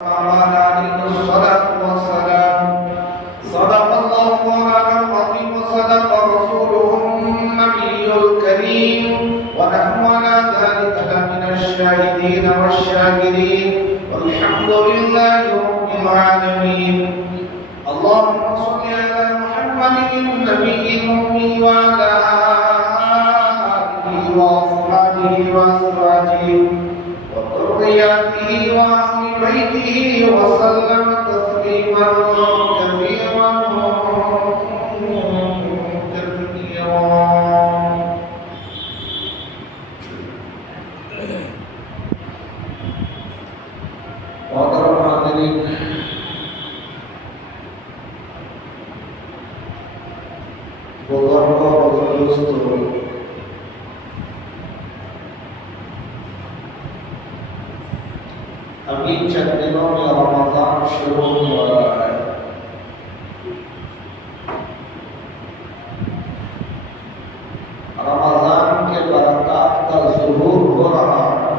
وعلى آله الصلاة والسلام. صدق الله مولانا العظيم وصدق رسوله النبي الكريم ونحن على ذلك لمن الشاهدين والشاكرين والحمد لله رب العالمين. اللهم صل على محمد النبي الأمي وعلى آله وأصحابه وأزواجه وذرياته وأهل بيته وسلم تسليما كثيرا محترم حاضرین، بزرگوں اور دوستوں، ابھی چند دنوں میں رمضان شروع ہونے والا ہے۔ رمضان کے برکات کا ظہور ہو رہا ہے۔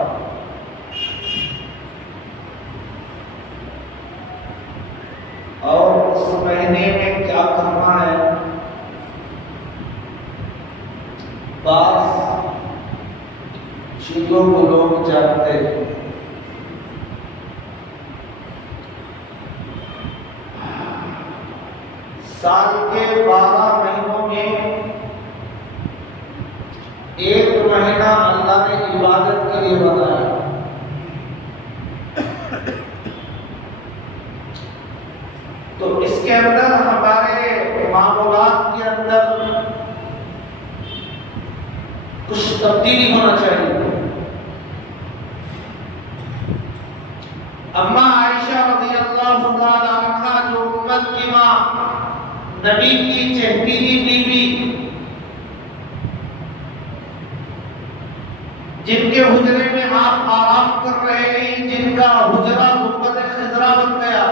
اور اس مہینے میں کیا کرنا ہے، بعض چیزوں کو لوگ جانتے ہیں۔ سال کے 12 مہینوں میں ایک مہینہ اللہ نے عبادت کے لیے بنایا۔ تو اس کے اندر ہمارے معمولات کے اندر کچھ تبدیلی ہونا چاہیے۔ اما عائشہ رضی اللہ تعالی عنہا جو امت کی ماں، نبی کی چہیتی بیوی، جن کے حجرے میں آپ آرام کر رہے ہیں، جن کا حجرہ گنبد خضرا بن گیا،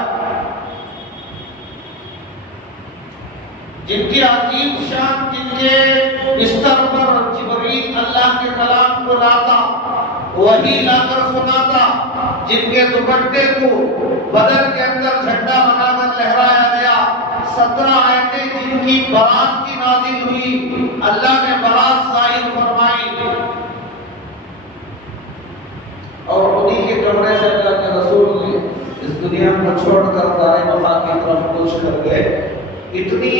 جن کی عجیب شان، جن کے بستر پر جبریل اللہ کے کلام کو لاتا، وہی لا کر سناتا، جن کے دوپٹے کو بدن کے اندر جھنڈا بنا کر لہرایا گیا، 17 آیتیں جن کی برات کی نازل ہوئی، اللہ نے برات ظاہر فرمائی، اور انہی کے کمرے سے اللہ کے رسول نے اس دنیا کو چھوڑ کر دار وفا کی طرف کوچ کر گئے۔ اتنی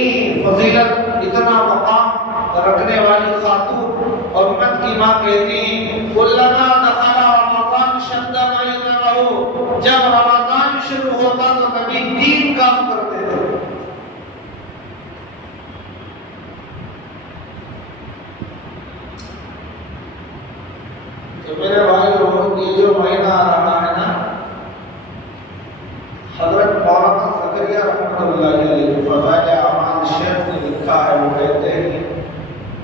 فضیلت، اتنا مقام رکھنے والی خاتون اور امت کی ماں کہتی ہیں، کلما دخل رمضان شد معیذہ، جب رمضان شروع ہوتا تو نبی 3 کام کرتے تھے۔ تو میرے بھائیو، یہ جو مہینہ آ رہا ہے نا، حضرت مولانا زکریا رحمۃ اللہ علیہ فضائل اعمال شیخ نے لکھا ہے، وہ کہتے ہیں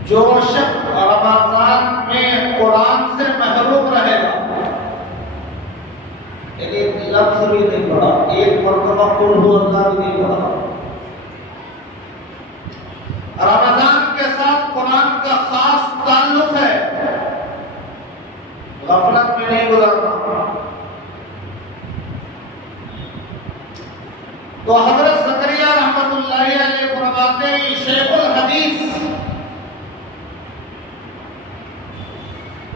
جو شخص رمضان میں قرآن سے محروم رہے گا، یعنی لفظ بھی نہیں پڑھا، ایک مرتبہ قل ہو اللہ بھی نہیں پڑھا، رمضان کے ساتھ قرآن کا خاص تعلق ہے، غفلت میں نہیں گزرنا۔ تو حضرت زکریا رحمۃ اللہ علیہ فرماتے ہیں، شیخ الحدیث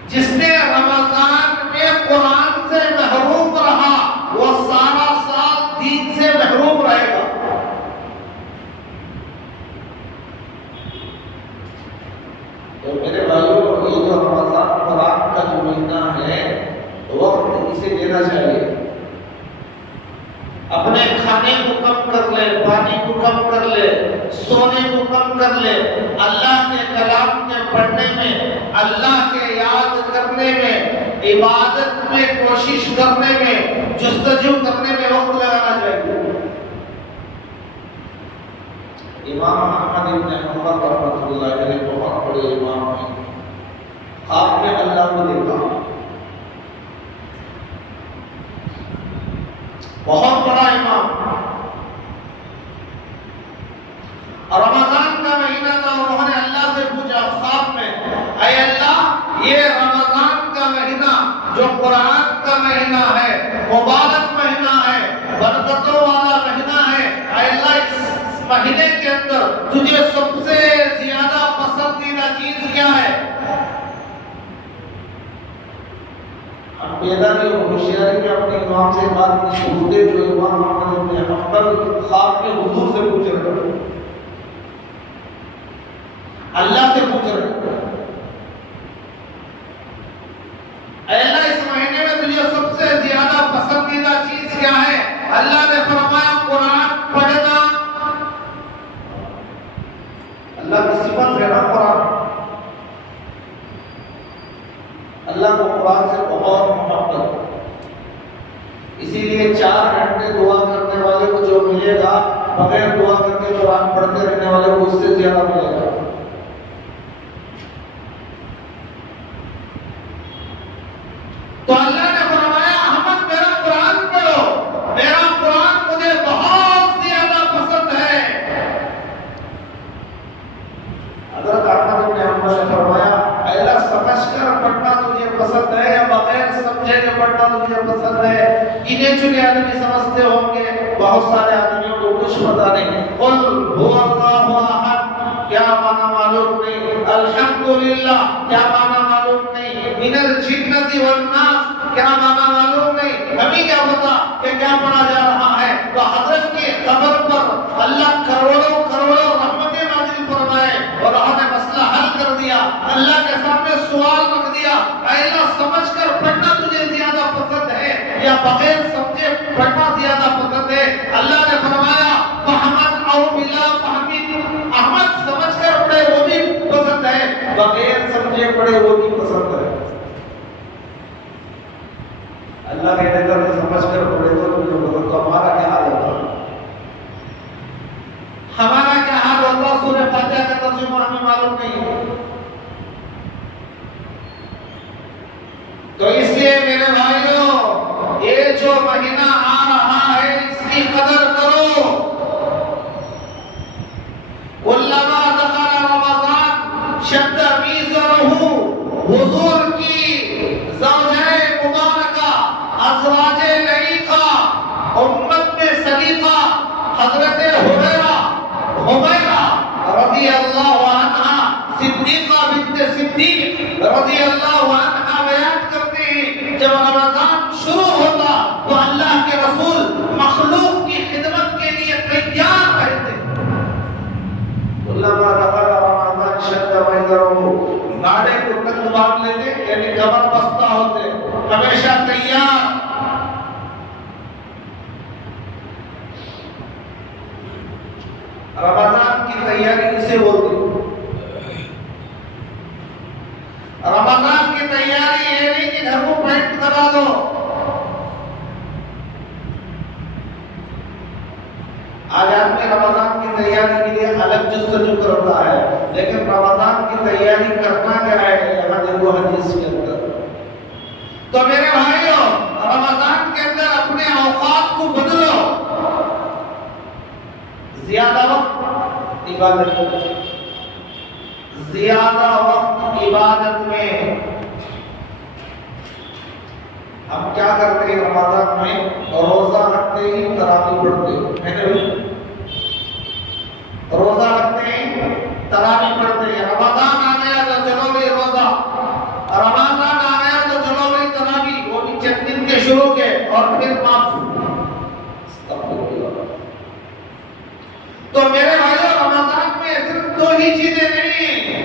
جس نے رمضان میں قرآن سے محروم رہا، وہ سارا سال دین سے محروم رہے گا۔ تو میرے بھائیوں، یہ جو رمضان قرآن کا جو مہینہ ہے، وقت اسے دینا چاہیے۔ اپنے کھانے کو کم کر لے، پانی کو کم کر لے، سونے کو کم کر لے، اللہ کے کلام کے پڑھنے میں، اللہ کے یاد کرنے میں، عبادت میں کوشش کرنے میں، جستجو کرنے میں وقت لگانا چاہیے۔ امام احمد بن حنبل رحمۃ اللہ علیہ بہت بڑے امام ہیں، آپ نے اللہ کو دیکھا، بہت بڑا امام، رمضان کا مہینہ تھا، انہوں نے اللہ سے پوچھا خواب میں، اے اللہ، یہ رمضان کا مہینہ جو قرآن کا مہینہ ہے، مبارک مہینہ ہے، امام سے بات نہیں پوچھتے جو امام محمد بن حنبل خواب میں حضور سے پوچھ رہے ہیں، اللہ سے پوچھ رہے ہیں، اے اللہ اس مہینے میں تجھے سب سے زیادہ پسندیدہ چیز کیا ہے؟ اللہ نے فرمایا قرآن پڑھنا۔ اللہ کی صفت ہے نا قرآن، اللہ کو قرآن سے بہت محبت، اسی لیے 4 گھنٹے دعا کرنے والے کو جو ملے گا بغیر دعا کر کے قرآن پڑھتے رہنے والے کو اس سے زیادہ ملے گا۔ تو اللہ نے فرمایا احمد میرا قرآن پڑھو، میرا قرآن مجھے بہت زیادہ پسند ہے۔ حضرت احمد بن حنبل نے فرمایا اے اللہ سمجھ کر پڑھنا تجھے پسند ہے یا بغیر سمجھے کے پڑھنا تجھے پسند ہے؟ گنے چنے آدمی سمجھتے ہوں گے، بہت سارے آدمیوں کو کچھ پتا نہیں۔ قل هو اللہ احد کیا معنی معلوم نہیں، الحمدللہ کیا معنی معلوم نہیں، من الجنۃ والناس کیا معنی معلوم نہیں، ہمیں کیا پتا کہ کیا پڑھا جا رہا ہے؟ تو حضرت کی قبر پر اللہ کروڑوں کروڑوں رحمتیں نازل فرمائے اور انہوں نے مسئلہ حل کر دیا، اللہ کے سامنے سوال رکھ دیا، اے اللہ سمجھ کر پڑھنا تجھے زیادہ پسند ہے یا بغیر سمجھے پڑھنا زیادہ پسند ہے؟ اللہ نے فرمایا فحمد او بلا فہمید، احمد سمجھ کر پڑھے وہ بھی پسند ہے، بغیر سمجھے پڑھے وہ بھی پسند ہے۔ اللہ کے نظر میں سمجھ کر پڑھے تو مجھے پسند، تو ہمارا کیا حال ہوتا؟ ہمارا کیا حال ہوتا؟ سورہ فاتحہ کا ترجمہ ہمیں معلوم نہیں، تو اس لیے میرے بھائیوں یہ جو مہینہ آ رہا ہے اس کی قدر کرو۔ علماء دخل رمضان شد میزرہ، حضور کی زوجہ مبارکہ ازواج لعیقہ امت میں صدیقہ حضرت حمیرہ رضی اللہ عنہا صدیقہ بنت صدیق رضی اللہ عنہا بیان کرتے ہیں جب رمضان شروع ہوتا تو اللہ کے رسول مخلوق کی خدمت کے لیے تیار رہتے۔ علماء دخل رمضان شد میزرہ، ناڑے کو تنگ باندھ لیتے یعنی کمر بستہ ہوتے، ہمیشہ تیار۔ رمضان کی تیاری کسے بولتے؟ رمضان کی تیاری یہ نہیں کہ گھر کو پینٹ کرا دو، آج آدمی رمضان کی تیاری کے لیے الگ جستجو کرتا ہے، لیکن رمضان کی تیاری کرنا کیا ہے یہاں دیکھو حدیث کے اندر۔ تو میرے بھائیوں رمضان کے اندر اپنے اوقات کو بدلو، زیادہ وقت عبادت میں، زیادہ وقت عبادت میں۔ ہم کیا کرتے ہیں رمضان میں؟ روزہ رکھتے ہی تراویح پڑھتے ہیں، روزہ رکھتے ہیں تراویح پڑھتے ہیں، رمضان آ گیا تو چلو بھائی روزہ، رمضان آ گیا تو چلو بھائی تراویح، وہ بھی چند دن کے شروع کے اور پھر معاف۔ تو میرے بھائیوں رمضان میں صرف 2 ہی چیزیں نہیں،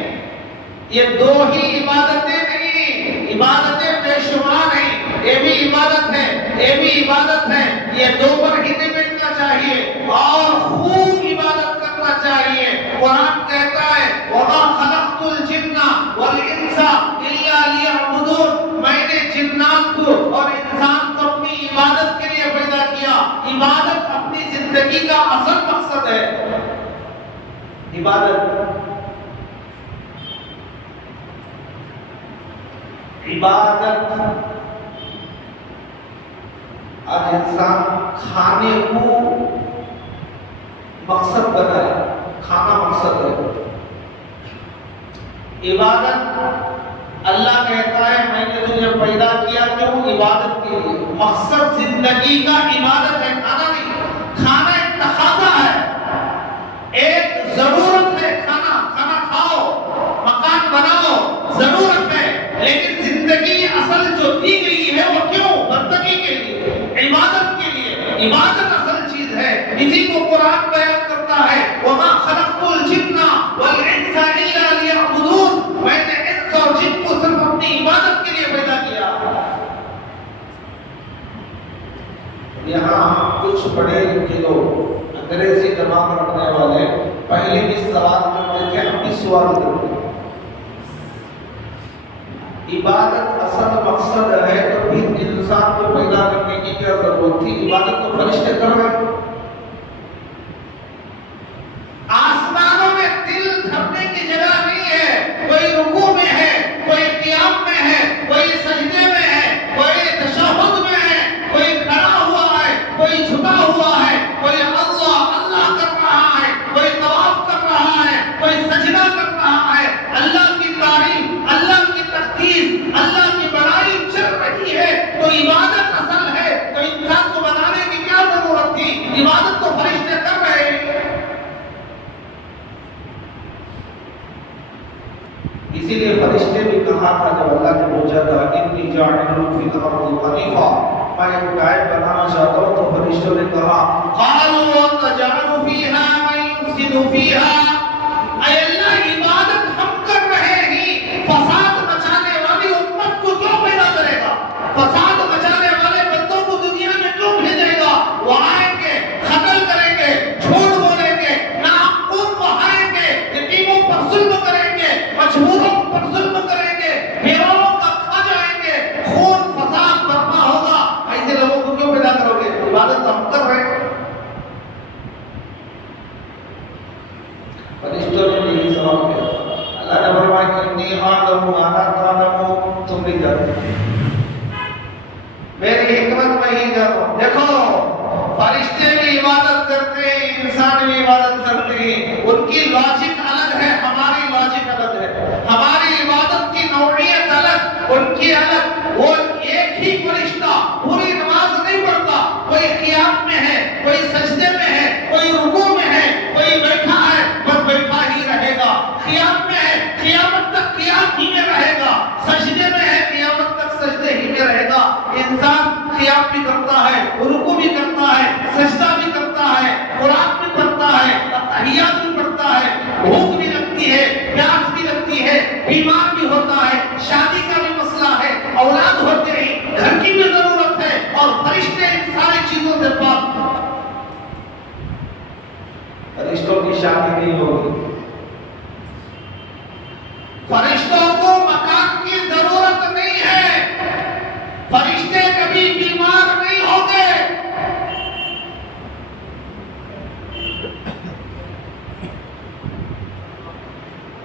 یہ 2 ہی عبادتیں نہیں، عبادتیں بے شمار ہیں، یہ بھی عبادت ہے، یہ بھی عبادت ہے، یہ 2 پر ہی نہیں ملنا چاہیے اور خوب عبادت کرنا چاہیے۔ قرآن کہتا ہے وَمَا خَلَقْتُ الْجِنَّ وَالْإِنسَ إِلَّا لِيَعْبُدُونَ، میں نے جنات کو اور انسان کو اپنی عبادت کے لیے پیدا کیا۔ عبادت اپنی زندگی کا اصل مقصد ہے، عبادت عبادت۔ آج انسان کھانے کو مقصد بنائے، کھانا مقصد ہے، عبادت اللہ کہتا ہے میں نے تجھے پیدا کیا کیوں؟ عبادت کے لیے، مقصد زندگی کا عبادت ہے، کھانا نہیں۔ کھانا ایک تقاضا ہے، ایک ضرورت ہے، کھانا کھاؤ، مکان بناؤ، ضرورت ہے، لیکن زندگی اصل جو دی گئی ہے وہ کیوں؟ بندگی کے لیے، عبادت اصل چیز ہے. اسی کو قرآن بیان کرتا ہے وَمَا خَلَقْتُ الْجِنَّ وَالْإِنسَ إِلَّا لِيَعْبُدُونَ. میں نے انس اور جن کو صرف اپنی عبادت کے لیے پیدا کیا. یہاں کچھ پڑھے لکھے لوگ انگریزی دماغ رکھنے والے پہلے بھی سوال کرتے تھے, ہم بھی سوال کرتے ہیں. عبادت اصل مقصد ہے تو پھر انسان کو پیدا کرنے کی کیا ضرورت تھی؟ عبادت تو فرشتے کر رہے. آسمانوں میں دل دھرنے کی جگہ نہیں ہے. کوئی رکوع میں ہے, کوئی قیام میں ہے, کوئی سجدے میں ہے, کوئی تشہد میں ہے, کوئی کھڑا ہوا ہے, کوئی جھکا ہوا ہے, کوئی اللہ اللہ کر رہا ہے, کوئی طواف کر رہا ہے, کوئی سجدہ کر رہا ہے. اللہ کی تعریف, اللہ کی تقدیس, اللہ کی بڑائی چل رہی ہے. تو عبادت اصل ہے. تو انسان کو بنانے کی کیا ضرورت تھی؟ عبادت تو فرشتے کر رہے ہیں. اسی لیے فرشتے بھی کہا تھا جب اللہ نے پوچھا تھا انی جاعل فی الارض خلیفہ, میں ایک قائد بنانا چاہتا ہوں, تو فرشتوں نے کہا قالوا وتجعل فیہا من یفسد فیہا, اے اللہ عبادت ہم کر رہے ہیں, فساد مچانے والی امت کو کیوں پیدا کرے گا؟ فساد مچانے والے بندوں کو دنیا میں کیوں بھیجے گا؟ وہ آئیں گے, قتل کریں گے, جھوٹ بولیں گے, ناحقوں کو بہائیں گے, یتیموں پر ظلم کریں گے, مجبوروں پر ظلم کریں گے, بیواؤں کا کھا جائیں گے, خون فساد برپا ہوگا. ایسے لوگوں کو کیوں پیدا کرو گے؟ عبادت ہم کر رہے ہیں. فرشتوں نے یہی سوال کیا. اللہ نے فرمایا کہ انی اعلم ما لا تعلمون, تم نہیں جانتے, میری حکمت میں ہی جانو. دیکھو فرشتے بھی عبادت کرتے ہیں, انسان بھی عبادت کرتے ہیں. ان کی لاجک الگ ہے, ہماری لاجک الگ ہے. ہماری عبادت کی نوعیت الگ, ان کی الگ. وہ ایک ہی فرشتہ پوری نماز نہیں پڑھتا. کوئی قیام میں ہے, کوئی سجدے میں ہے, کوئی رکوع میں ہے, کوئی بیٹھا ہے بس بیٹھا ہی رہے گا. قیام میں ہے, قیامت تک قیام ہی میں رہے گا. سجدے میں ہے, قیامت تک سجدے ہی میں رہے گا. انسان قیام بھی کرتا ہے, رکوع بھی کرتا ہے, سجدہ بھی کرتا ہے, قرآن بھی پڑھتا ہے, تحیات بھی پڑھتا ہے, بھوک بھی لگتی ہے, پیاس بھی لگتی ہے, بیمار بھی ہوتا ہے, شادی کا بھی مسئلہ ہے, اولاد ہوتے ہیں, گھر کی بھی ضرورت ہے, اور فرشتے ان ساری چیزوں سے پاک. فرشتوں کی شادی نہیں ہوگی. فرشتوں کو مکان کی ضرورت نہیں ہے. فرشتے کبھی بیمار نہیں ہوتے.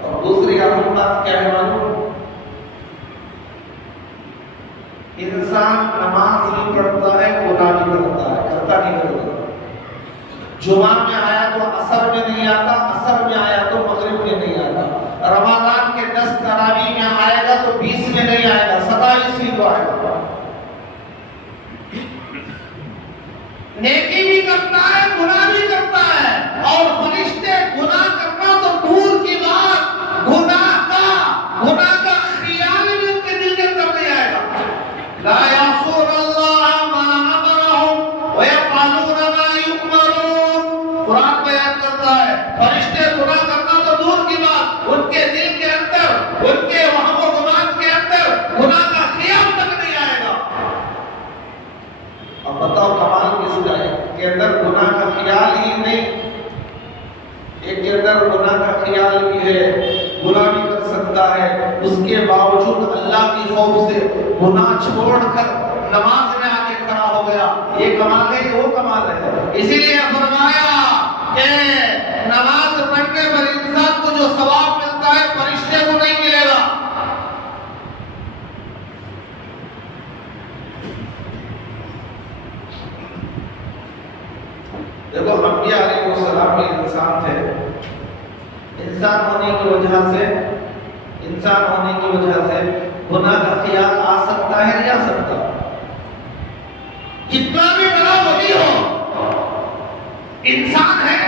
اور دوسری اہم بات کیا ہے معلوم؟ انسان نماز بھی پڑھتا ہے, گناہ بھی کرتا ہے, کرتا نہیں کرتا. جمعہ میں آیا تو عصر میں نہیں آتا, عصر میں آیا تو مغرب میں نہیں آتا. رمضان کے 10 تراویح میں آئے گا تو 20 میں نہیں آئے گا, 27 کو آئے گا. نیکی بھی کرتا ہے, گناہ بھی کرتا ہے. اور فرشتے گناہ کرنا تو دور کی بات, گناہ کا خیال بھی ان کے دل کے اندر نہیں آئے گا. لا یعصون اللہ ما امرهم ویفعلون ما یؤمرون. قرآن بیان کرتا ہے فرشتے گناہ کرنا تو دور کی بات, ان کے دل کے اندر, ان کے وہم و گمان کے اندر گناہ کا خیال تک نہیں آئے گا. اب بتاؤ کمال کس کا ہے کہ اندر گناہ کا خیال ہی نہیں. ایک کے اندر گناہ کا خیال بھی ہے, گناہ بھی کر سکتا ہے, اس کے باوجود اللہ کی خوف سے گناہ چھوڑ کر نماز میں آ کے کھڑا ہو گیا. یہ کمال ہے کہ وہ کمال ہے؟ اسی لیے فرمایا کہ نماز پڑھنے پر انسان کو جو ثواب ملتا ہے فرشتے کو نہیں ملے گا. دیکھو انبیاء علیہ السلام بھی انسان تھے. انسان ہونے کی وجہ سے گناہ کا خیال آ سکتا ہے نہیں آ سکتا؟ کتنا بھی بڑا ولی ہو, انسان ہے,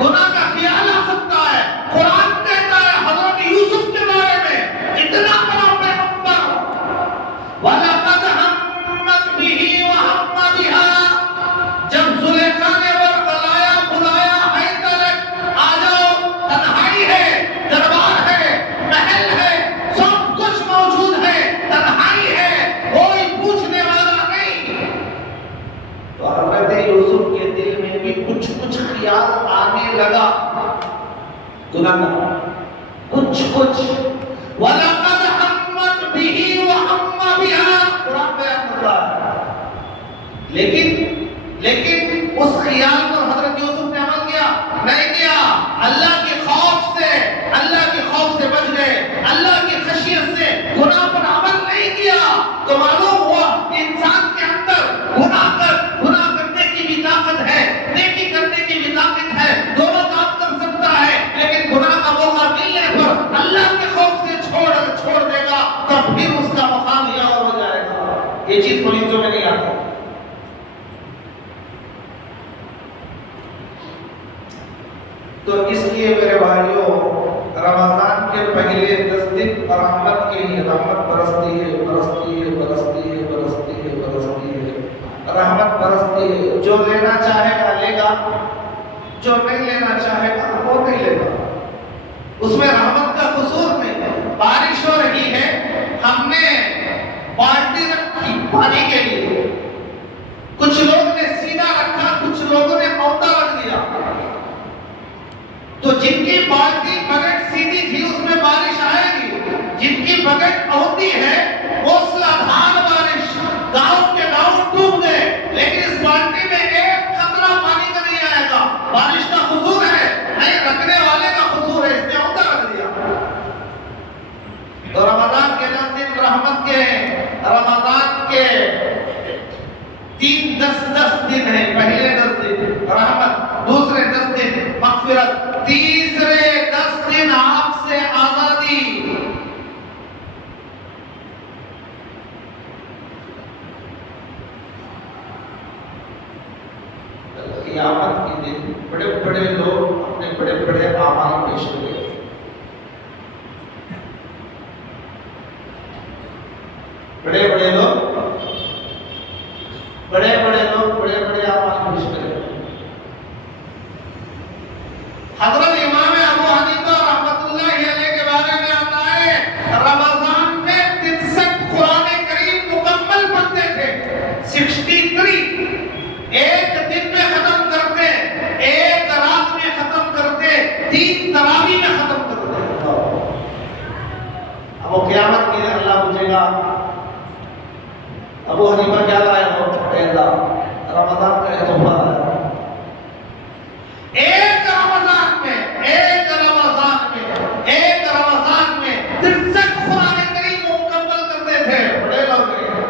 گناہ کا خیال آ سکتا ہے. قرآن کہتا ہے حضرت یوسف کے بارے میں, اتنا بڑا پیغمبر, وَلَقَدْ هَمَّتْ بِهِ وَهَمَّ بِهَا, جب خیال آنے لگا گناہ کا کچھ وَلَقَدْ حَمَّتْ بِهِ وَحَمَّ بِهَا قرآن بیان ہوتا ہے لیکن اس خیال پر حضرت یوسف نے عمل کیا نہیں کیا. اللہ کے خوف سے بچ گئے, اللہ کی خشیت سے گناہ پر عمل نہیں کیا. تو معلوم ہوا کہ انسان کے اندر گناہ کرنے کی بھی طاقت ہے, نیکی کرنے کی بھی طاقت ہے, دونوں کام کر سکتا ہے. لیکن گناہ کا موقع ملنے پر اللہ کے خوف سے چھوڑ دے گا تو پھر اس کا مقام یہ اور ہو جائے گا. یہ چیز پولیسوں میں نہیں آتی. تو اس لیے میرے بھائیوں, رمضان کے پہلے 10 دن رحمت کے لیے رحمت برستی ہے. رحمت برستی ہے. جو لینا چاہے گا لے گا, جو نہیں لینا چاہے گا وہ نہیں لے گا. اس میں رحمت کا قصور نہیں ہے. بارش ہو رہی ہے, ہم نے بالٹی رکھی پانی کے لیے, کچھ لوگ نے سیدھا رکھا, کچھ لوگوں نے موٹا رکھ دیا. تو جن کی بالٹی بغیر سیدھی تھی اس میں بارش آئے گی, جن کی بغیر ہوتی ہے موسلادھار بارش, گاؤں کے گاؤں ڈوب گئے. لیکن اس بالٹی میں ایک قطرہ پانی کا نہیں آئے گا. بارش کا قصور ہے نہیں, رکھنے والے کا قصور ہے, اس نے موٹا رکھ دیا. تو رمضان کے 10 دن رحمت کے, رمضان کے 10 دن ہیں. پہلے 10 دن رحمت, دوسرے 10 دن مغفرت, تیسرے 10 دن آپ سے آزادی. قیامت کے دن بڑے لوگ اپنے بڑے اعمال پیش کریں. بڑے لوگ بڑے اعمال پیش کریں. حضرت امام ابو حنیفہ رحمۃ اللہ علیہ کے بارے میں آتا ہے رمضان میں 63 قرآن کریم مکمل پڑھتے تھے. 63 ایک دن میں ختم کرتے, ایک رات میں ختم کرتے, 3 تراویح میں ختم کرتے. اب وہ قیامت کے دن اللہ پوچھے گا ابو حنیفہ کیا لائے ہو؟ رمضان کا تحفہ ہے. ایک رمضان میں 63 قرآن کریم کو مکمل کرتے تھے. بڑے لوگ ہیں.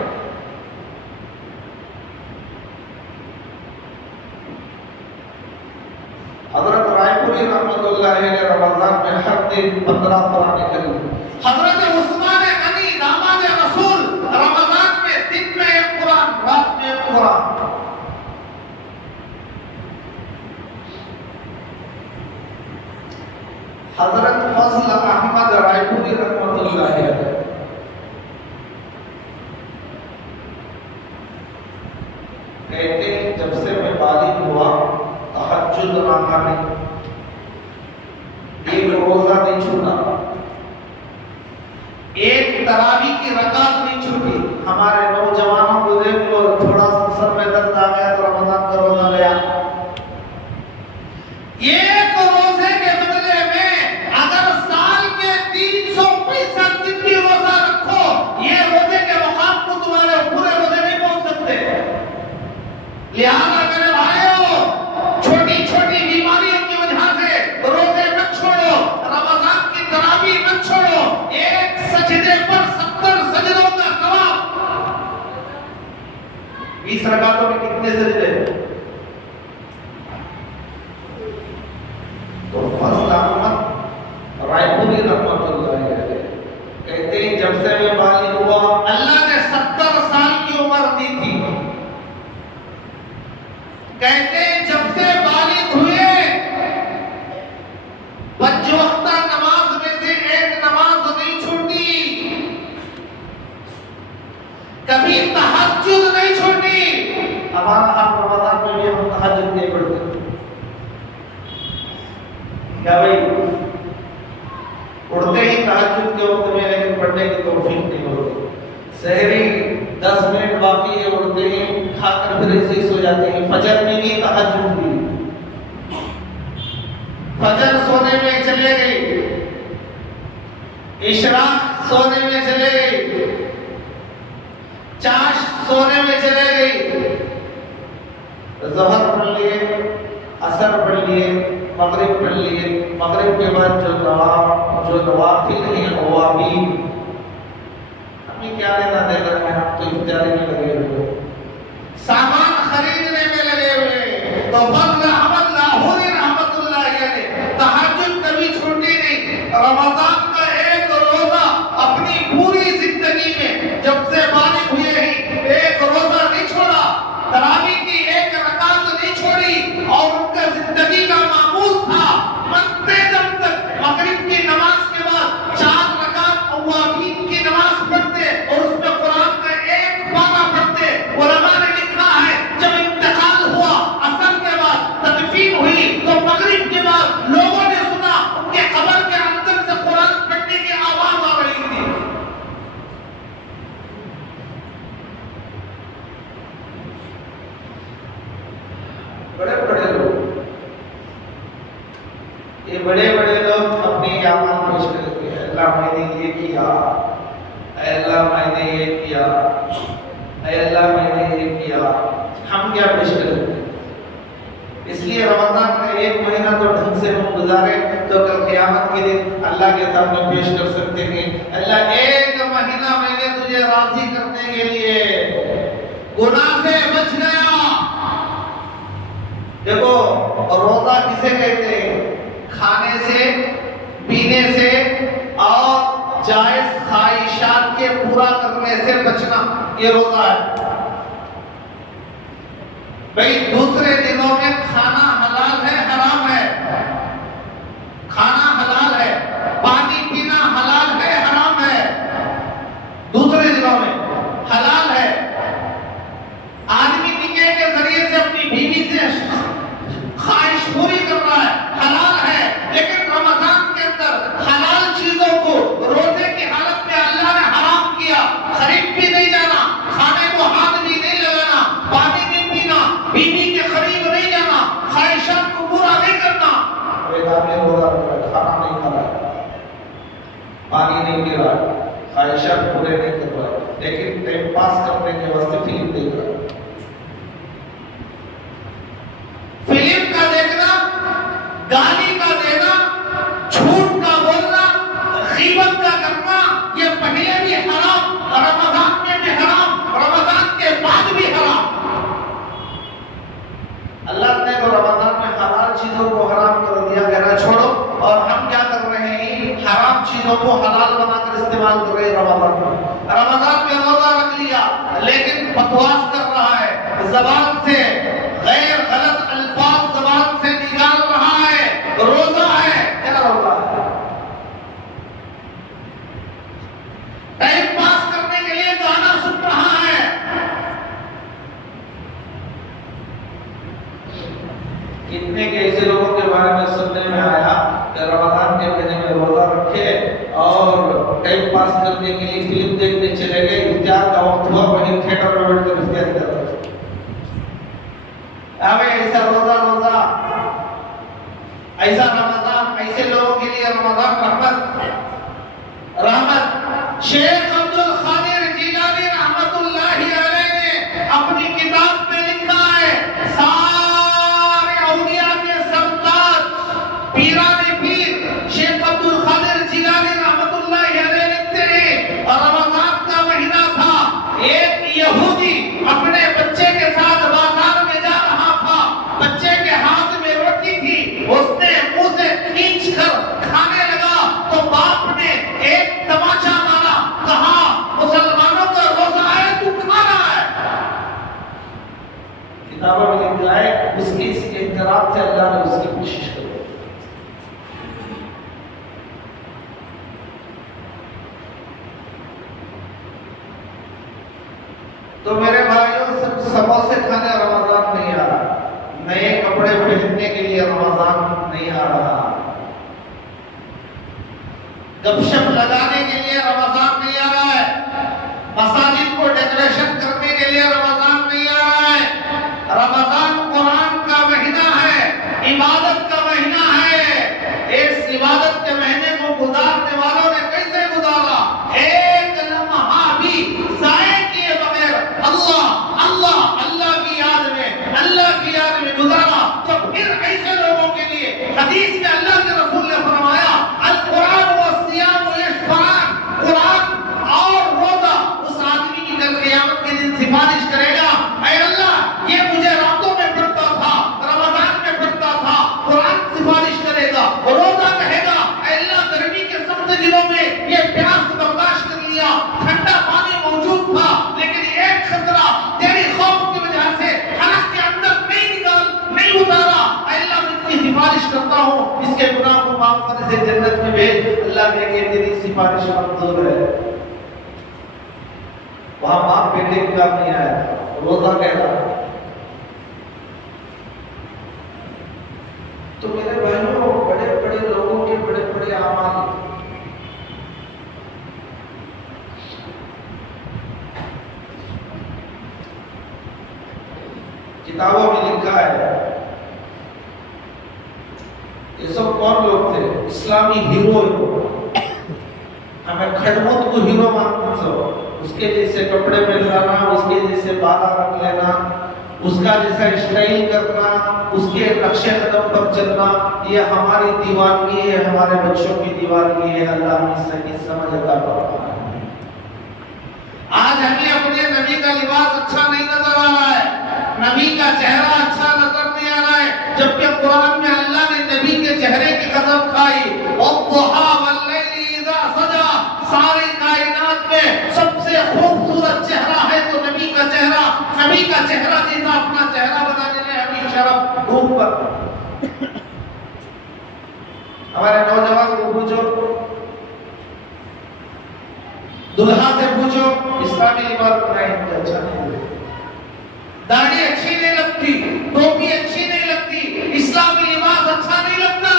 حضرت رائے پوری رحمۃ اللہ علیہ رمضان میں ہر دن 15 قرآن کریم. حضرت عثمان غنی داماد رسول رمضان میں دن میں 1 قرآن, رات میں 1 قرآن. حضرت فضل احمد رائے پوری رحمۃ اللہ علیہ کہتے ہیں جب سے میں بالغ ہوا تہجد نامہ نہیں, ایک روزہ نہیں چھوٹا, ایک تراویح کی رکعت نہیں چھوٹی. ہمارے نوجوانوں کو دیکھ لو, تھوڑا سا سر میں درد آ گیا تو رمضان کا روزہ گیا. ایک روزے کے بدلے میں اگر سال کے 365 دن بھی روزہ رکھو, یہ روزے کے مقام کو تمہارے پورے روزے نہیں پہنچ سکتے. لہذا میرے بھائیوں, چھوٹی بیماریوں کی وجہ سے روزے مت چھوڑو, رمضان کی تراویح مت چھوڑو. ایک سجدے پر 70 سجدوں کا ثواب. 20 رکعتوں میں کتنے سجدے؟ تو فضل احمد رائے پوری رحمۃ اللہ علیہ کہتے ہیں جب سے میں بالغ ہوا, اللہ نے 70 سال کی عمر دی تھی. کہتے ہیں جب سے بالغ ہوئے 5 وقتہ نماز میں سے ایک نماز نہیں چھوٹی, کبھی تہجد نہیں چھوٹی. ہمارا رمضان میں بھی ہم تہجد نہیں پڑھتے. کیا بھائی پڑھتے ہی تہجد کے وقت میں, لیکن پڑھنے کی توفیق نہیں ہوتی. سحری 10 منٹ باقی ہے, اڑتے ہی کھا کر پھر ایسے ہی سو جاتے ہیں. فجر میں بھی تہجد بھی فجر سونے میں چلے گئی، اشراق سونے میں چلے گئی، چاش سونے میں چلے گئی، ظہر پڑھ لیے، عصر پڑھ لیے، مغرب پڑھ لیے، مغرب کے بعد جو نوافل ہیں اوابین، ہمیں کیا لینا دینا ہے؟ ہم تو افطاری میں لگے ہوئے، سامان خریدنے میں لگے ہوئے۔ تو فضل احمد لاہوری رحمت اللہ علیہ تہجد کبھی چھوٹی نہیں، رمضان کا ایک روزہ اپنی پوری زندگی میں جب سے بالغ ہوئے ہی ایک روزہ نہیں چھوڑا، تراویح کی ایک رکعت نہیں چھوڑی، اور ان کا زندگی کا معمول تھا مرتے دم تک مغرب کی نماز کے بعد 4 رکعت اوابین کی نماز پڑھتے اور اس میں قرآن کا ایک پارہ پڑھتے۔ علماء نے لکھا ہے جب انتقال ہوا عصر کے بعد تدفین ہوئی تو مغرب کے بعد لوگوں نے سنا ان کے قبر کے اندر سے قرآن پڑھنے کی آواز آ رہی تھی۔ بڑے بڑے لوگ، یہ بڑے بڑے لوگ اپنی اعمال پیش کرتے ہیں، اللہ میں نے یہ کیا، اے اللہ میں نے یہ کیا، اے اللہ میں نے یہ کیا، ہم کیا پیش کرتے ہیں؟ اس لیے رمضان کا ایک مہینہ تو ڈھنگ سے ہم گزارے تو کل قیامت کے دن اللہ کے سامنے پیش کر سکتے ہیں، اللہ ایک مہینہ میں نے تجھے راضی کرنے کے لیے گناہ سے بچ گیا۔ دیکھو روزہ کسے کہتے ہیں؟ کھانے سے، پینے سے اور جائز خواہشات کے پورا کرنے سے بچنا، یہ روزہ ہے۔ بھئی دوسرے دنوں میں کھانا حلال ہے حرام ہے؟ کھانا حلال ہے، پانی پینا حلال ہے حرام ہے؟ دوسرے دنوں میں حلال ہے۔ آدمی نکاح کے ذریعے سے اپنی بیوی سے خواہش پوری کر رہا ہے، حلال ہے، لیکن رمضان کے اندر حلال چیزوں کو روزے کی حالت میں اللہ نے حرام کیا۔ قریب بھی نہیں جانا، کھانے کو ہاتھ بھی نہیں لگانا، پانی نہیں پینا، بیوی کے قریب نہیں جانا، خواہشات کو پورا نہیں کرنا۔ ایک آدمی روزہ رکھ رہا ہے، کھانا نہیں کھا رہا ہے، پانی نہیں پی رہا ہے، خواہشات پورے نہیں کر رہا ہے، لیکن ٹائم پاس کرنے کے واسطے فلم دیکھ رہا ہے۔ فلم کا دیکھنا، گالی کا دینا، جھوٹ کا بولنا، غیبت کا کرنا، یہ پہلے بھی حرام، رمضان میں بھی حرام، رمضان کے بعد بھی حرام۔ اللہ نے تو رمضان میں حلال چیزوں کو حرام کر دیا، کہنا چھوڑو، اور ہم کیا کر رہے ہیں؟ حرام چیزوں کو حلال بنا کر استعمال کر رہے ہیں۔ رمضان میں روزہ رکھ لیا لیکن بکواس کر رہا ہے، زبان سے غیر غلط الفاظ زبان سے نکال رہا ہے، روزہ ہے، کیا روزہ ہے؟ ٹائم پاس کرنے کے لیے گانا سن رہا ہے۔ کتنے کے ایسے لوگوں کے بارے میں سننے میں آیا کہ رمضان کے مہینے میں روزہ رکھے اور ٹائم پاس کرنے کے لیے فلم دیکھنے چلے گئے، افطار کا وقت ہوا وہیں تھیٹر میں بیٹھ کر افطار کر رہے تھے۔ ایسا روزہ ایسا رمضان، ایسے لوگوں کے لیے رمضان رحمت۔ شیخ عبد القادر جیلانی رحمت اللہ علیہ نے اپنی کتاب میں لکھا ہے، سارے اولیاء کے سردار پیران پیر شیخ عبد القادر جیلانی رحمت اللہ علیہ لکھتے ہیں، رمضان کا مہینہ تھا، ایک یہودی اپنے بچے کے ساتھ بازار میں جا رہا تھا، بچے کے ہاتھ میں روٹی تھی، اس نے منہ سے کھینچ کر کھانے لگا تو باپ نے ایک تماچا مارا، کہا مسلمانوں کا روزہ ہے تو کھا رہا ہے۔ کتابوں میں لکھا ہے اس کی اس احترام سے اللہ نے اس کی کوشش کی۔ تو میرے بھائیوں، صرف سموسے کھانے رمضان نہیں آ رہا، نئے کپڑے پہننے کے لیے رمضان نہیں آ رہا، گپ شپ لگانے کے لیے رمضان نہیں آ رہا ہے، مساجد کو ڈیکوریشن کرنے کے لیے رمضان نہیں آ رہا ہے۔ رمضان قرآن کا مہینہ ہے، عبادت کا مہینہ ہے، تو پھر ایسے لوگوں کے لیے حدیث میں اللہ کے رسول نے فرمایا القرآن والصیام یشفعان، قرآن اور روزہ اس آدمی کی کل قیامت کے دن سفارش کرے گا، اے اللہ یہ مجھے راتوں میں پڑھتا تھا، رمضان میں پڑھتا تھا، قرآن سفارش کرے گا، روزہ کہے گا اے اللہ گرمی کے سخت دنوں میں یہ پیاس برداشت کر لیا، ٹھنڈا پانی موجود تھا لیکن ایک خطرہ تیری خوف کی وجہ سے حلق کے اندر نہیں اتارا، اے اللہ میں اس کی سفارش کرتا ہوں اس کے گناہ کو معاف کرنے سے جنت میں بھیج، اللہ کہے کہ تیری سفارش منظور ہے۔ وہاں باپ بیٹے کی کام نہیں آیا، روزہ کہہ رہا۔ تو میرے بہنوں بڑے بڑے لوگوں کے بڑے بڑے اعمال کتابوں میں لکھا ہے، یہ سب کون لوگ تھے؟ اسلامی ہیرو، ہمیں کھڑمت کو ہیرو مانتے سو، اس کے جیسے کپڑے پہننا، اس کے جیسے بالا رکھ لینا، اس کا جیسا اسٹائل کرنا، اس کے نقش قدم پر چلنا، یہ ہماری دیوانگی ہے، ہمارے بچوں کی دیوانگی ہے، اللہ ہمیں صحیح سمجھ عطا فرمائے۔ آج ہمیں اپنے نبی کا لباس اچھا نہیں نظر آ رہا ہے، نبی کا چہرہ اچھا نظر نہیں آ رہا ہے، جبکہ قرآن میں اللہ نے نبی کے چہرے کی قسم کھائی، وَالضُّحَىٰ وَاللَّيْلِ إِذَا سَجَىٰ، ساری کائنات میں سب سے خوبصورت چہرہ ہے تو نبی کا چہرہ، نبی کا چہرہ جیسا اپنا چہرہ بنانے میں ہمیں شرف ڈوب کر۔ ہمارے نوجوان کو پوچھو، دلہا سے پوچھو، اسلامی لباس بنائیں مجھے اچھا نہیں لگتا، داڑھی اچھی نہیں لگتی، ٹوپی اچھی نہیں لگتی، اسلامی لباس اچھا نہیں لگتا،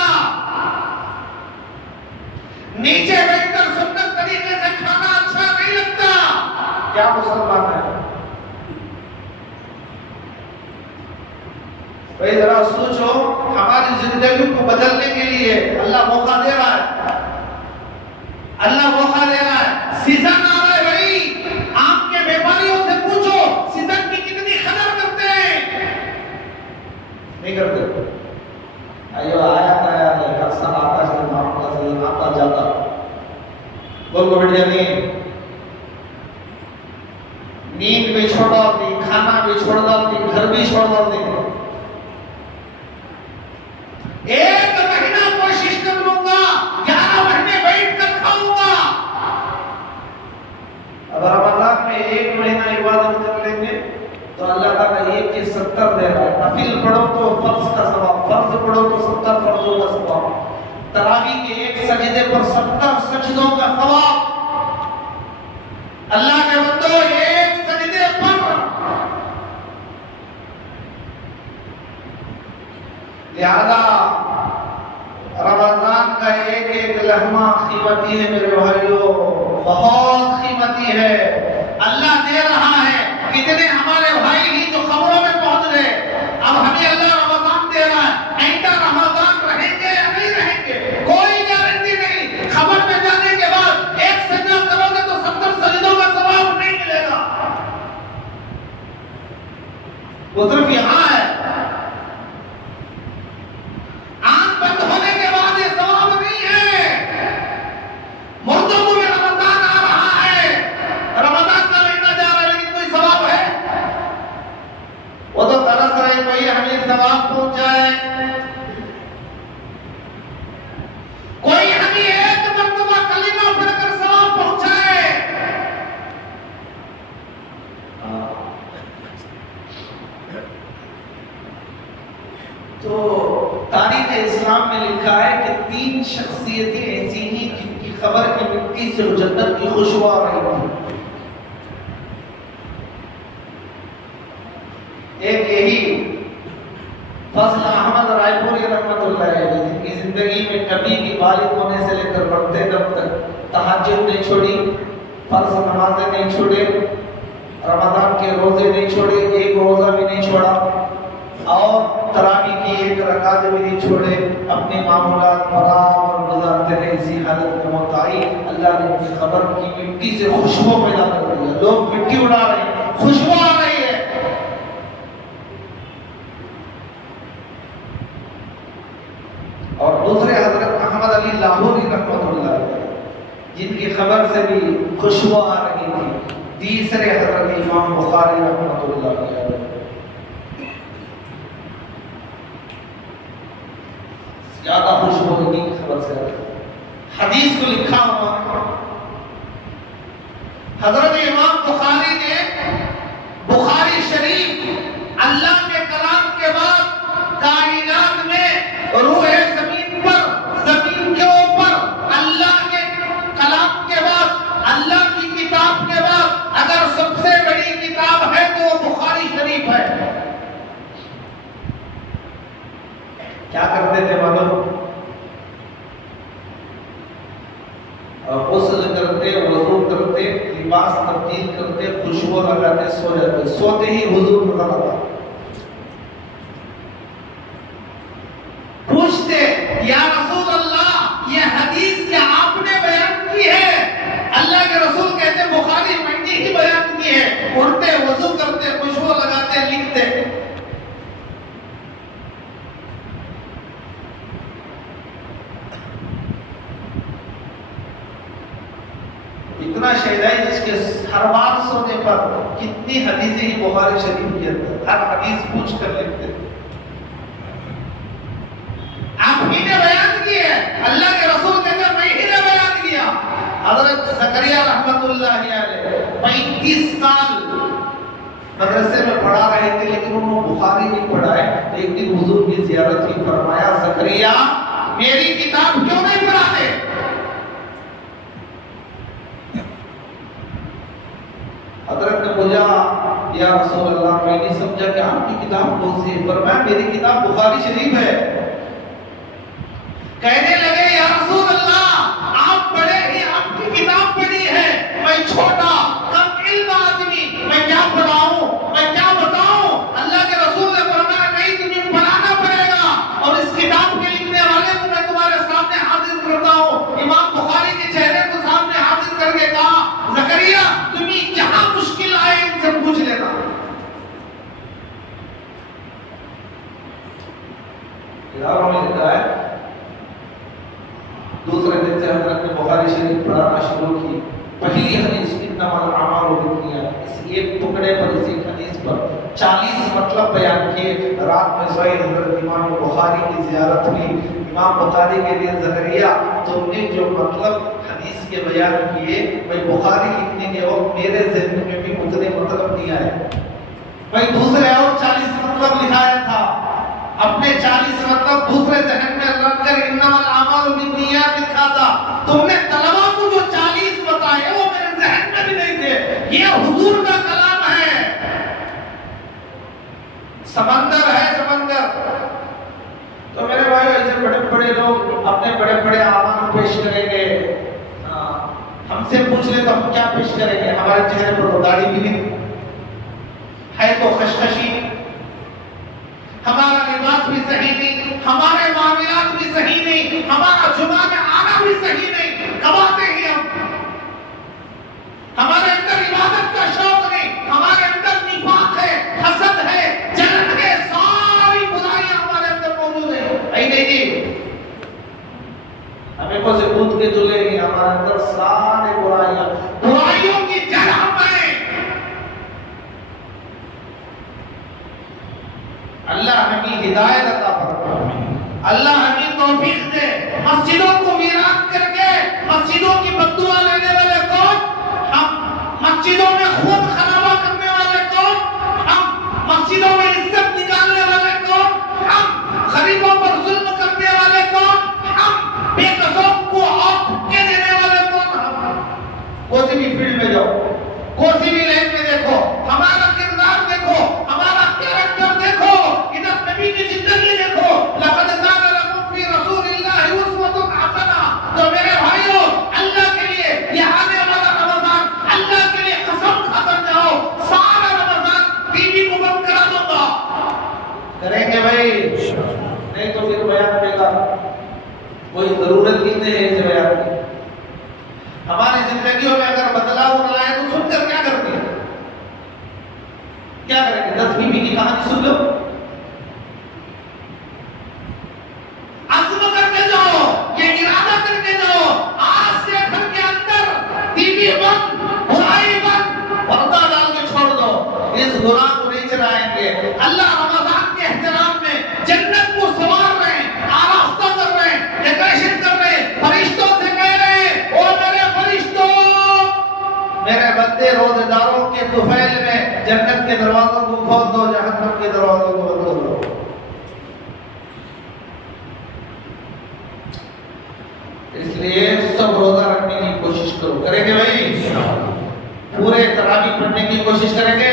نیچے بیٹھ کر سنت طریقے سے کھانا اچھا نہیں لگتا۔ کیا مسلمان ہے؟ بھائی ذرا سوچو، ہماری زندگی کو بدلنے کے لیے اللہ موقع دے رہا ہے، اللہ موقع دے رہا ہے۔ سیزن آ رہا ہے بھائی، آم کے بیپاریوں سے پوچھو سیزن کی کتنی قدر کرتے ہیں؟ نہیں کرتے۔ ایو آیا تھا ہر سال آتا ہے، آپ کا سیزن آتا جاتا، بول کو بیٹھ جاتی، نیند بھی چھوڑ ڈالتی، کھانا بھی چھوڑ ڈالتی، گھر بھی چھوڑ ڈالتی۔ ایک مہینہ کوشش کر لوں گا، 11 مہینے بیٹھ کر کھاؤں گا۔ اگر رمضان میں ایک مہینہ عبادت کر لیں گے تو اللہ تعالیٰ 1 کے 70 دے رہا ہے۔ نفل پڑھو تو فرض کا ثواب، فرض پڑھو تو 70 فرضوں کا ثواب، تراویح کے ایک سجدے پر 70 سجدوں کا ثواب۔ اللہ کے بندو ایک سجدے پر، لہذا رمضان کا ایک ایک لمحہ قیمتی ہے میرے بھائیوں، بہت قیمتی ہے۔ اللہ دے رہا ہے، کتنے ہمارے بھائی ہی جو خبروں میں پہنچ گئے، اب ہمیں اللہ رمضان دے رہا ہے، آئندہ رمضان رہیں گے یا نہیں رہیں گے کوئی گارنٹی نہیں۔ خبر میں جانے کے بعد ایک سجدہ کرو گے تو 70 سجدوں کا ثواب نہیں ملے گا، وہ صرف یہاں ہے۔ آنکھ بند ہونے کے بعد یہ ثواب نہیں ہے۔ مردوں کو بھی رمضان آ رہا ہے، رمضان کا مہینہ جا رہا ہے لیکن کوئی ثواب ہے؟ وہ تو ترس رہے کوئی ہمیں ثواب پہنچ جائے، کوئی ہمیں ایک مرتبہ کلمہ پڑھ کر ثواب پہنچائے۔ تو تاریخ اسلام میں لکھا ہے کہ 3 شخصیتیں ایسی ہیں جن کی خبر کی مٹی سے جنت کی خوشبو آ رہی تھی۔ ایک یہی فضل احمد رائے پوری رحمت اللہ علیہ، جن کی زندگی میں کبھی بھی بالغ ہونے سے لے کر بڑھتے دم تک تہجد نہیں چھوڑی، فرض نمازیں نہیں چھوڑے، رمضان کے روزے نہیں چھوڑے، ایک روزہ بھی نہیں چھوڑا، اور تراویح کی ایک رکعت بھی نہیں چھوڑے، اپنے معمولات برابر گزارتے رہے۔ اسی حالت میں موت آئی، اللہ نے ان کی خبر کی مٹی سے خوشبو پیدا کر دیا، لوگ مٹی اڑا رہے ہیں، خوشبو آ رہی ہے۔ دوسرے حضرت احمد علی لاہوری رحمۃ اللہ علیہ جن کی خبر سے بھی خوشبو آ رہی تھی. تیسرے حضرت امام بخاری رحمۃ اللہ علیہ زیادہ خوشبو کی خبر سے حدیث کو لکھا ہوا. حضرت امام بخاری نے بخاری شریف اللہ کے کلام کے بعد کائنات میں روح زمین پر زمین کے اوپر اللہ کے کلام کے بعد اللہ کی کتاب کے بعد اگر سب سے بڑی کتاب ہے تو وہ بخاری شریف ہے. کیا کرتے تھے معلوم؟ غسل کرتے, وضو کرتے, لباس تبدیل کرتے, خوشبو لگاتے, سو جاتے. سوتے ہی حضور نظر آتا. پوچھتے یا رسول اللہ یہ حدیث کیا آپ نے بیان کی ہے؟ اللہ کے رسول کہتے بخاری میں نے ہی بیان کی ہے. اٹھتے, وضو کرتے, خوشبو لگاتے, لکھتے. اتنا شہدائی جس کے ہر بار سونے پر کتنی حدیثیں ہی بخاری شریف کے اندر ہر حدیث پوچھ کر لکھتے. آپ ہی نے بیان کی ہے. اللہ کے رسول کہتے ہیں میں ہی نے بیان کیا. حضرت زکریا رحمت اللہ علیہ 35 سال مدرسے میں پڑھا رہے تھے لیکن انہوں نے بخاری نہیں پڑھائے. ایک دن حضور کی زیارت کی, فرمایا زکریا میری کتاب کیوں نہیں پڑھاتے؟ حضرت نے پوچھا یا رسول اللہ میں نہیں سمجھا کہ آپ کی کتاب کون سی ہے؟ فرمایا میری کتاب بخاری شریف ہے. کہنے لگے یا رسول اللہ آپ بڑے ہی آپ کی کتاب پڑھی ہے, میں چھوٹا کم علم آدمی, میں کیا پڑھاؤں, میں کیا بتاؤں؟ اللہ کے رسول نے فرمایا نہیں تمہیں پڑھانا پڑے گا اور اس کتاب کے لکھنے والے کو میں تمہارے سامنے حاضر کرتا ہوں. امام بخاری کے چہرے کو سامنے حاضر کر کے کہا زکریا تمہیں جہاں مشکل آئے ان سے پوچھ لینا. کتابوں میں لکھا ہے دوسرے دن سے حضرت نے بخاری شریف پڑھانا شروع کی. پہلی حدیث انما الاعمال بالنیات, اس ایک ٹکڑے پر, اس ایک حدیث پر 40 مطلب بیان کیے. رات میں سوئے, حضرت امام بخاری کی زیارت ہوئی. امام بخاری کے لیے زکریا تم نے جو مطلب حدیث کے بیان کیے میں بخاری لکھنے کے وقت میرے ذہن میں بھی اتنے مطلب نہیں آئے. میں دوسرے اور 40 مطلب لکھایا تھا, اپنے 40 مطلب دوسرے ذہن میں رکھ کر انما الاعمال بالنیات لکھا تھا. تم نے طلباء کو جو 40 بتائے وہ میرے ذہن میں بھی نہیں تھے. یہ حضور کا کلام ہے, سمندر ہے سمندر. تو میرے بھائی ایسے بڑے بڑے لوگ اپنے بڑے بڑے اعمال پیش کریں گے, ہم سے پوچھ لیں تو ہم کیا پیش کریں گے؟ ہمارے چہرے پر تو داڑھی بھی نہیں ہے, تو خشخشی, ہمارا لباس بھی صحیح نہیں, ہمارے معاملات بھی صحیح نہیں, ہمارا جمعہ میں آنا بھی صحیح نہیں, کماتے ہی ہمارے اندر عبادت کا شوق نہیں, ہمارے اندر نفاق ہے, حسد ہے, جلن ہے, ساری برائیاں ہمارے اندر موجود ہیں. نہیں جی, ہمیں کو سے کود کے چلے گی, ہمارے اندر سارے برائیوں کی جڑ ہم ہیں. اللہ ہمیں ہدایت عطا فرمائے, اللہ ہمیں توفیق دے. مسجدوں کو ویران کر کے مسجدوں کی بددعا لینے والے کون؟ ہم. مسجدوں میں خون خرابہ کرنے والے کون؟ ہم. مسجدوں میں عزت نکالنے والے کون؟ ہم. غریبوں پر ظلم کرنے والے کون؟ ہم. بے قصوں کو آپ دھکے دینے والے کون؟ ہم. کوئی بھی فیلڈ میں جاؤ, کوئی بھی لائن میں دیکھو, ہمارا کردار دیکھو, ہمارا کیریکٹر دیکھو, ادھر نبی کی زندگی دیکھو. لقد كان لكم في رسول الله اسوة حسنة. تو میرے بھائیوں, اللہ کے لیے یہ آنے والا رمضان اللہ کے لیے قسم کھا کر جاؤ, سارا رمضان ٹی وی کو بند کرا دوں گا. کریں گے بھائی, نہیں تو پھر بیان دے گا. کوئی ضرورت ہی نہیں ہے اسے بیان کی. ہماری زندگیوں میں اگر بدلاؤ لائے تو سن کر کیا کرتے ہیں؟ کیا کریں گے؟ 10 بیوی کی کہانی سن لو, عزم کر کے جاؤ, جنت کے دروازوں کو کھول دو، جہنم کے دروازوں کو بند کر دو۔ اس لیے سب روزہ رکھنے کی کوشش کرو، کریں گے بھائی؟ پورے تراویح پڑھنے کی کوشش کریں گے؟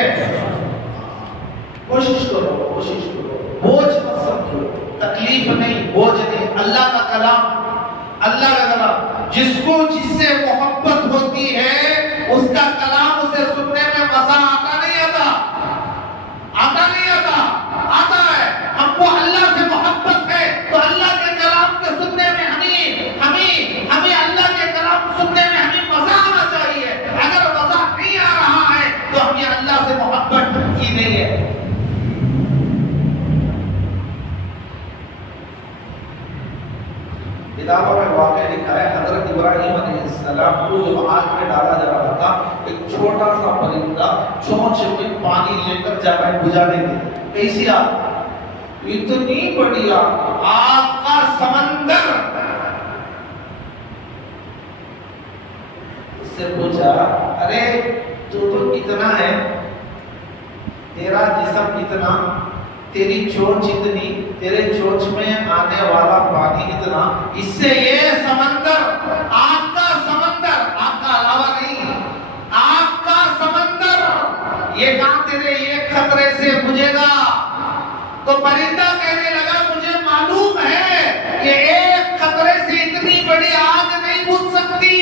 کوشش کرو، کوشش کرو، بوجھ مت سمجھو، تکلیف نہیں، بوجھ نہیں۔ اللہ کا کلام، اللہ کا کلام، جس کو جس سے محبت ہوتی ہے اس کا کلام اسے سننے میں مزہ آتا نہیں آتا، آتا نہیں آتا، آتا ہے۔ ہم کو اللہ سے محبت ہے تو اللہ کے کلام کے سننے میں ہمیں اللہ کے کلام سننے میں ہمیں مزہ آنا چاہیے۔ اگر مزہ نہیں آ رہا ہے تو ہمیں اللہ سے محبت کی نہیں ہے۔ کتابوں میں واقعہ لکھا ہے، حضرت ابراہیم علیہ السلام کو جب آگ میں ڈالا جا رہا تھا، ایک چھوٹا سا پرندہ چونچ میں پانی لے کر جا رہا ہے بجھانے کے لیے۔ کیسی آگ؟ اتنی بڑی آگ کا سمندر۔ اس سے پوچھا، ارے تو کتنا ہے، تیرا جسم اتنا، تیری چونچ اتنی، تیرے چونچ میں آنے والا پانی اتنا، اس سے یہ سمندر، آگ کا سمندر، آگ کا علاوہ نہیں، آگ کا سمندر، یہ کہاں تیرے ایک خطرے سے بجھے گا؟ تو پرندہ کہنے لگا، مجھے معلوم ہے کہ ایک خطرے سے اتنی بڑی آگ نہیں بجھ سکتی،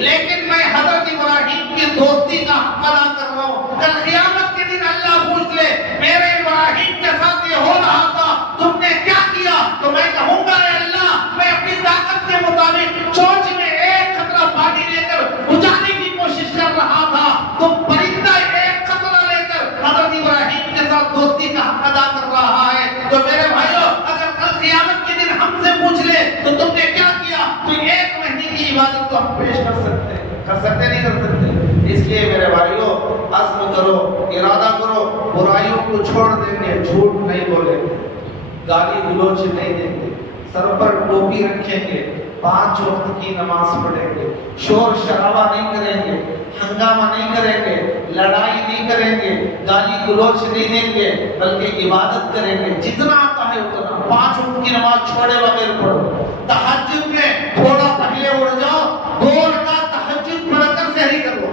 لیکن میں حضرت ابراہیم کی دوستی کا حق ادا کر رہا ہوں۔ کل قیامت کے دن اللہ پوچھ لے، میرے ابراہیم کے ساتھ یہ ہو رہا تھا، تم نے کیا کیا؟ تو میں کہوں گا، اے اللہ، میں اپنی طاقت کے مطابق چونچ میں ایک قطرہ پانی لے کر بجھانے کی کوشش کر رہا تھا۔ تو پرندہ ایک قطرہ لے کر حضرت ابراہیم کے ساتھ دوستی کا حق ادا کر رہا ہے۔ تو میرے بھائیو، اگر کل قیامت کے دن ہم سے پوچھ لے تو تم نے کیا کیا، تو ایک مہینے کی عبادت تو ہم پیش کر سکتے نہیں کر سکتے۔ اس لیے میرے بھائیو، عزم کرو، ارادہ کرو، برائیوں کو چھوڑ دیں گے، جھوٹ نہیں بولیں گے، گالی گلوچ نہیں دیں گے، سر پر ٹوپی رکھیں گے، 5 وقت کی نماز پڑھیں گے، شور شرابہ نہیں کریں گے، ہنگامہ نہیں کریں گے، لڑائی نہیں کریں گے، گالی گلوچ نہیں دیں گے، بلکہ عبادت کریں گے، جتنا آتا ہے اتنا۔ 5 وقت کی نماز چھوڑے بغیر پڑھو، تہجد میں تھوڑا پہلے اٹھ جاؤ، 2 رکعت تہجد پڑھ کر سحری کر لو۔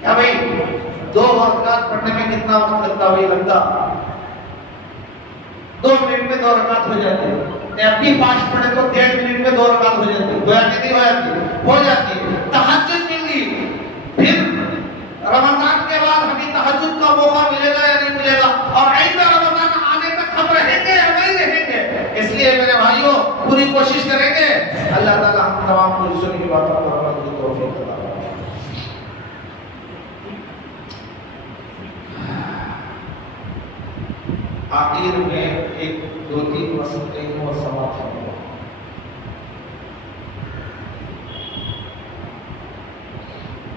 کیا بھائی 2 رکعت پڑھنے میں کتنا وقت لگتا؟ وہی لگتا 2 منٹ میں 2 رکعت ہو جاتی ہے۔ اب بھی فاسٹ پڑھے تو 1.5 منٹ میں 2 رکعت ہو جاتی ہے، ہو جاتی نہیں ہو جاتی ہے۔ تہجد مل گئی، پھر رمضان کے بعد ہمیں تہجد کا موقع ملے گا یا نہیں ملے گا، اور آئندہ رمضان آنے تک ہم رہیں گے یا نہیں رہیں گے؟ اس لیے میرے بھائیوں، پوری کوشش کریں گے۔ اللہ تعالیٰ ہم تمام کو سننے کی باتوں پر عمل کی توفیق عطا فرمائے۔ آخر میں ایک 2-3 مسئلے کو سماعت کروں گا۔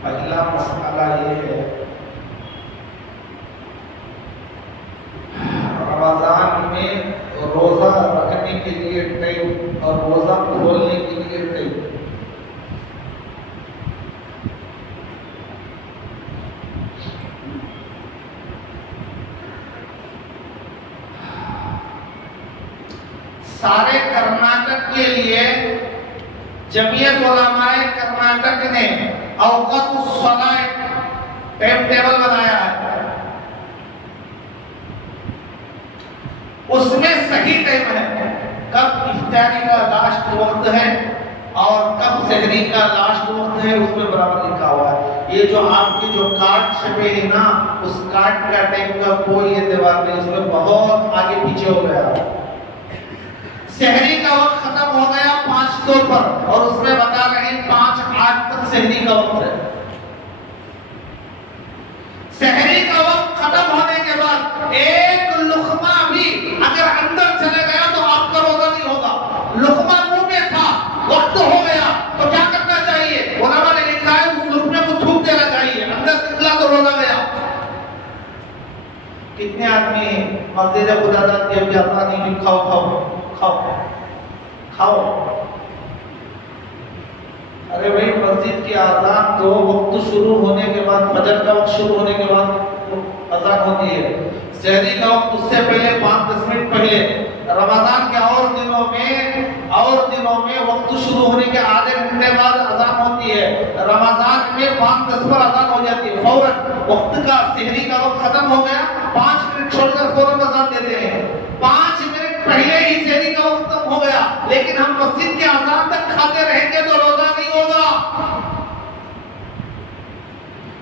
پہلا مسئلہ یہ ہے، رمضان میں روزہ رکھنے کے لیے ٹائم اور روزہ کھولنے کے لیے ٹائم۔ سارے کرناٹک کے لیے جمعیت علماء کرناٹک نے اوقات الصلاۃ ٹائم ٹیبل بنایا ہے، اس میں صحیح ٹائم ہے، کب افطاری کا لاسٹ وقت ہے اور کب سحری کا لاسٹ وقت ہے، اس میں برابر لکھا ہوا ہے۔ یہ جو آپ کے جو کارڈ چھپے ہیں نا، اس کارڈ کا ٹائم کا کوئی اعتبار نہیں، اس میں بہت آگے پیچھے ہو گیا۔ سحری کا وقت ختم ہو گیا 5 پر، اور اس میں بتا رہے ہیں 5:08 تک سحری کا وقت ہے۔ سحری کا وقت ختم ہونے کے بعد ایک لقمہ بھی اگر اندر چلے گیا تو آپ کا روزہ نہیں ہوگا۔ لقمہ منہ میں تھا، وقت ہو گیا تو کیا کرنا چاہیے؟ علماء نے لکھا ہے اس لقمے کو تھوک دینا چاہیے، اندر نکلا تو روزہ گیا۔ کتنے آدمی مسجد خدا داد کے جاتا نہیں، کھاؤ کھاؤ کھاؤ کھاؤ۔ ارے بھائی مسجد کی اذان تو وقت شروع ہونے کے بعد، فجر کا وقت شروع ہونے کے بعد اذان ہوتی ہے. سحری کا وقت اس سے پہلے 5-10 منٹ پہلے. رمضان کے اور دنوں میں وقت شروع ہونے کے آدھے گھنٹے بعد اذان ہوتی ہے. رمضان میں 5-10 پر اذان ہو جاتی ہے. فوراً وقت کا سحری کا وقت ختم ہو گیا, 5 منٹ چھوڑ کر فوراً اذان دیتے ہیں. 5 منٹ پہلے ہی سحری کا وقت ختم ہو گیا, لیکن ہم مسجد کے اذان تک کھاتے رہیں گے تو روزہ نہیں ہوگا.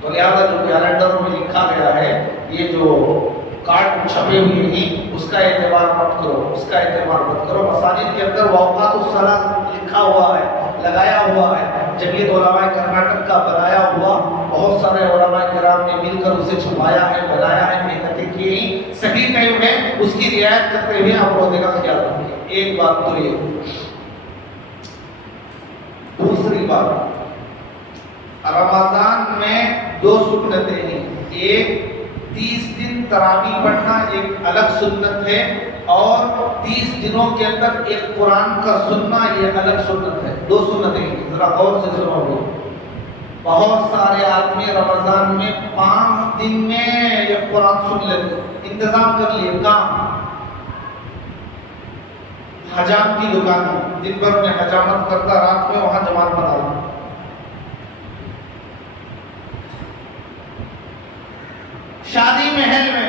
تو لہٰذا جو کیلنڈر میں لکھا گیا ہے, یہ جو کارڈ چھپے ہوئے ہیں, اس کا اعتبار مت کرو. مساجد کے اندر اوقات الصلاۃ لکھا ہوا ہے, لگایا ہوا ہے. جمعیت علماء کرناٹک کا بنایا ہوا, بہت سارے علماء کرام نے مل کر اسے چھپایا ہے, بنایا ہے, محنتیں کی ہیں. صحیح ٹائم ہے, اس کی رعایت کرتے ہوئے آپ روزے کا خیال رکھیں. ایک بات تو یہ. دوسری بات, رمضان میں 2 سنتیں ہیں. ایک 30 دن تراویح پڑھنا ایک الگ سنت ہے, اور 30 دنوں کے اندر ایک قرآن کا سننا یہ الگ سنت ہے. 2 سنتیں ہیں, ذرا غور سے سنو. بہت سارے آدمی رمضان میں 5 دن میں یہ قرآن سن لیتے. انتظام کر لیے کام, حجام کی دکان, دن بھر میں حجامت کرتا, رات میں وہاں جماعت بنا رہا. شادی محل میں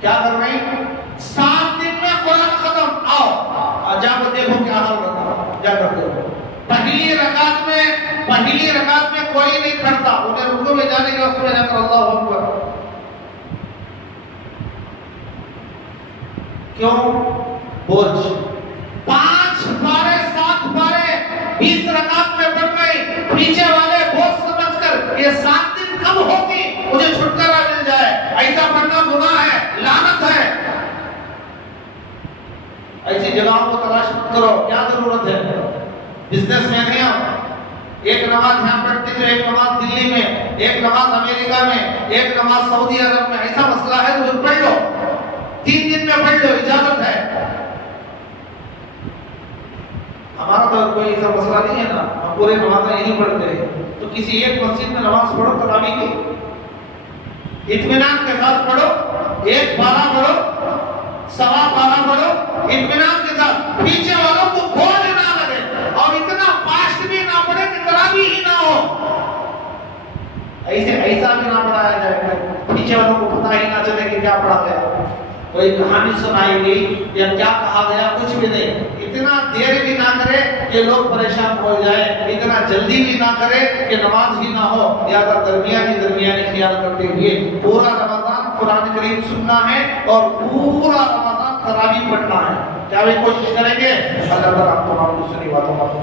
کیا کر رہے ہیں, 7 دن میں قرآن ختم. آؤ جا کر دیکھو کیا حال ہوتا ہے, کیا کرتے ہو. پہلی رکعت میں کوئی نہیں کھڑتا, انہیں رکوع میں جانے کے وقت میں جا کر اللہ اکبر. کیوں؟ بوجھ. 5 پارے 7 پارے 20 رکعت میں پڑھ رہے, پیچھے والے بوجھ سمجھ کر یہ 7 دن کب ہوتی مجھے چھٹکارا مل جائے, ایسا پڑھنا گناہ ہے, لعنت ہے. ایسی جگہوں کو تلاش کرو. کیا ضرورت ہے؟ بزنس مین ہیں آپ, ایک نماز یہاں پڑھتے ہیں, ایک نماز دلی میں, ایک نماز امریکہ میں, ایک نماز سعودی عرب میں. ایسا مسئلہ ہے تو پڑھ لو, 3 دن میں پڑھ لو, اجازت ہے. ہمارا تو کوئی ایسا مسئلہ نہیں ہے نا, ہم پورے نمازیں یہی پڑھتے ہیں. تو کسی ایک مسجد میں نماز پڑھو تراویح کی, اطمینان کے ساتھ پڑھو, 1 پارہ پڑھو, 1.25 پارہ پڑھو, اطمینان کے ساتھ. پیچھے والوں کو بوجھ نہ لگے, اور اتنا فاسٹ بھی نہ پڑھے کہ تراویح ہی نہ ہو. ایسا بھی نہ پڑھایا جائے, پیچھے والوں کو پتہ ہی نہ چلے کہ کیا پڑھا گیا, کوئی کہانی سنائی گئی یا کیا کہا گیا, کچھ بھی نہیں. اتنا دیر بھی نہ کرے کہ لوگ پریشان ہو جائے, اتنا جلدی بھی نہ کرے کہ نماز ہی نہ ہو. زیادہ درمیانی خیال کرتے ہوئے پورا رمضان قرآن کریم سننا ہے, اور پورا رمضان تراویح پڑھنا ہے. کیا وہ کوشش کریں گے؟ اللہ تعالیٰ آپ تمام دوسری باتوں